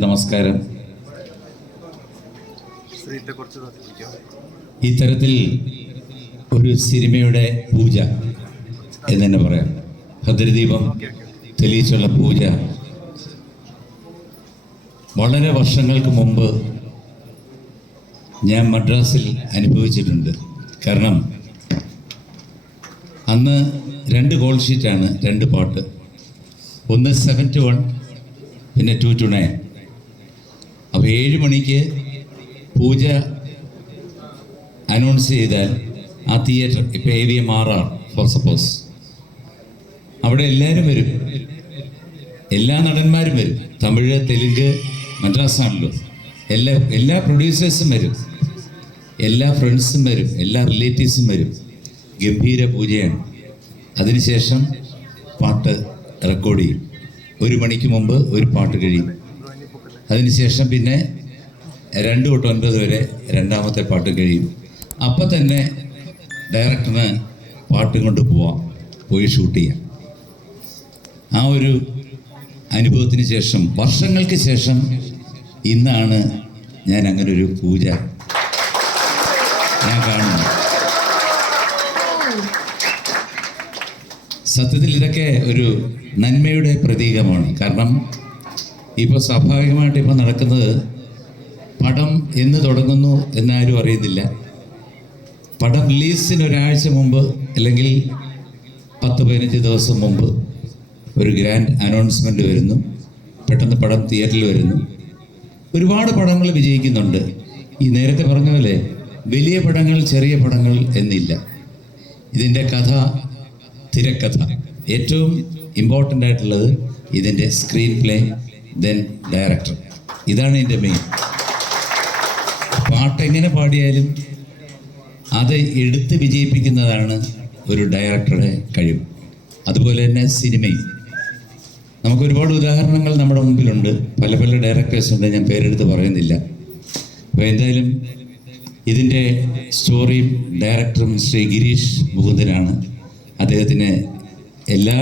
നമസ്കാരം. ഈ തരത്തിൽ ഒരു സിനിമയുടെ പൂജ എന്ന് തന്നെ പറയാം. ഭദ്രദീപം തെളിയിച്ചുള്ള പൂജ വളരെ വർഷങ്ങൾക്ക് മുമ്പ് ഞാൻ മദ്രാസിൽ അനുഭവിച്ചിട്ടുണ്ട്. കാരണം അന്ന് 2 കോൾ ഷീറ്റാണ്, 2 പാട്ട്. ഒന്ന് 7 to 1, പിന്നെ 2 to 9. അപ്പോൾ 7 മണിക്ക് പൂജ അനൗൺസ് ചെയ്താൽ ആ തിയേറ്റർ, ഇപ്പോൾ AVMRR ഫോർ സപ്പോസ്, അവിടെ എല്ലാവരും വരും, എല്ലാ നടന്മാരും വരും. തമിഴ്, തെലുങ്ക്, മദ്രാസാണല്ലോ. എല്ലാ പ്രൊഡ്യൂസേഴ്സും വരും, എല്ലാ ഫ്രണ്ട്സും വരും, എല്ലാ റിലേറ്റീവ്സും വരും. ഗംഭീര പൂജയാണ്. അതിനുശേഷം പാട്ട് റെക്കോർഡ് ചെയ്യും. 1 മണിക്ക് മുമ്പ് ഒരു പാട്ട് കഴിയും. അതിനുശേഷം പിന്നെ 2 തൊട്ട് 9 വരെ രണ്ടാമത്തെ പാട്ട് കഴിയും. അപ്പം തന്നെ ഡയറക്ടറിന് പാട്ടും കൊണ്ട് പോയി ഷൂട്ട് ചെയ്യാം. ആ ഒരു അനുഭവത്തിന് ശേഷം, വർഷങ്ങൾക്ക് ശേഷം ഇന്നാണ് ഞാൻ അങ്ങനെ ഒരു പൂജ ഞാൻ കാണുന്നത്. സത്യത്തിൽ ഇതൊക്കെ ഒരു നന്മയുടെ പ്രതീകമാണ്. കാരണം ഇപ്പോൾ സ്വാഭാവികമായിട്ട് ഇപ്പോൾ നടക്കുന്നത്, പടം എന്ന് തുടങ്ങുന്നു എന്നാരും അറിയുന്നില്ല. പടം റിലീസിന് ഒരാഴ്ച മുമ്പ് അല്ലെങ്കിൽ 10-15 ദിവസം മുമ്പ് ഒരു ഗ്രാൻഡ് അനൗൺസ്മെൻറ്റ് വരുന്നു. പെട്ടെന്ന് പടം തിയേറ്ററിൽ വരുന്നു. ഒരുപാട് പടങ്ങൾ വിജയിക്കുന്നുണ്ട്. ഈ നേരത്തെ പറഞ്ഞ പോലെ വലിയ പടങ്ങൾ, ചെറിയ പടങ്ങൾ എന്നില്ല. ഇതിൻ്റെ കഥ, തിരക്കഥ, ഏറ്റവും ഇമ്പോർട്ടൻ്റ് ആയിട്ടുള്ളത് ഇതിൻ്റെ സ്ക്രീൻ പ്ലേ, ദെൻ ഡയറക്ടർ. ഇതാണ് ഇതിൻ്റെ മെയിൻ. പാട്ടെങ്ങനെ പാടിയാലും അത് എടുത്ത് വിജയിപ്പിക്കുന്നതാണ് ഒരു ഡയറക്ടറുടെ കഴിവ്. അതുപോലെ തന്നെ സിനിമയും. നമുക്ക് ഒരുപാട് ഉദാഹരണങ്ങൾ നമ്മുടെ മുമ്പിലുണ്ട്. പല പല ഡയറക്ടേഴ്സ് ഉണ്ട്, ഞാൻ പേരെടുത്ത് പറയുന്നില്ല. അപ്പോൾ എന്തായാലും ഇതിൻ്റെ സ്റ്റോറിയും ഡയറക്ടറും ശ്രീ ഗിരീഷ് മുകുന്ദനാണ്. അദ്ദേഹത്തിന് എല്ലാ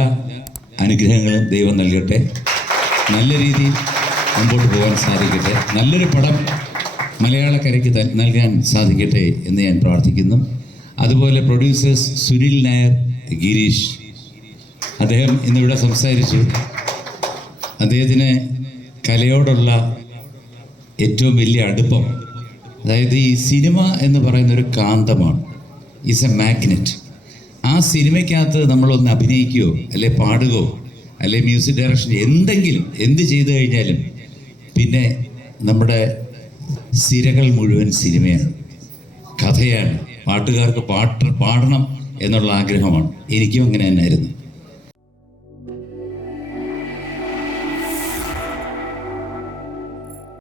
അനുഗ്രഹങ്ങളും ദൈവം നൽകട്ടെ. നല്ല രീതിയിൽ മുമ്പോട്ട് പോകാൻ സാധിക്കട്ടെ. നല്ലൊരു പടം മലയാളക്കരയ്ക്ക് നൽകാൻ സാധിക്കട്ടെ എന്ന് ഞാൻ പ്രാർത്ഥിക്കുന്നു. അതുപോലെ പ്രൊഡ്യൂസേഴ്സ് സുനിൽ നായർ, ഗിരീഷ്, അദ്ദേഹം ഇന്നിവിടെ സംസാരിച്ചു. അദ്ദേഹത്തിന് കലയോടുള്ള ഏറ്റവും വലിയ അടുപ്പം, അതായത് ഈ സിനിമ എന്ന് പറയുന്നൊരു കാന്തമാണ്, ഈസ് എ മാഗ്നറ്റ്. ആ സിനിമയ്ക്കകത്ത് നമ്മളൊന്ന് അഭിനയിക്കുകയോ അല്ലെ പാടുകയോ അല്ലെ മ്യൂസിക് ഡയറക്ഷൻ എന്ത് ചെയ്തു കഴിഞ്ഞാലും പിന്നെ നമ്മുടെ സിരകൾ മുഴുവൻ സിനിമയാണ്, കഥയാണ്, പാട്ടുകാർക്ക് പാടണം എന്നുള്ള ആഗ്രഹമാണ്. എനിക്കും അങ്ങനെ തന്നെയായിരുന്നു.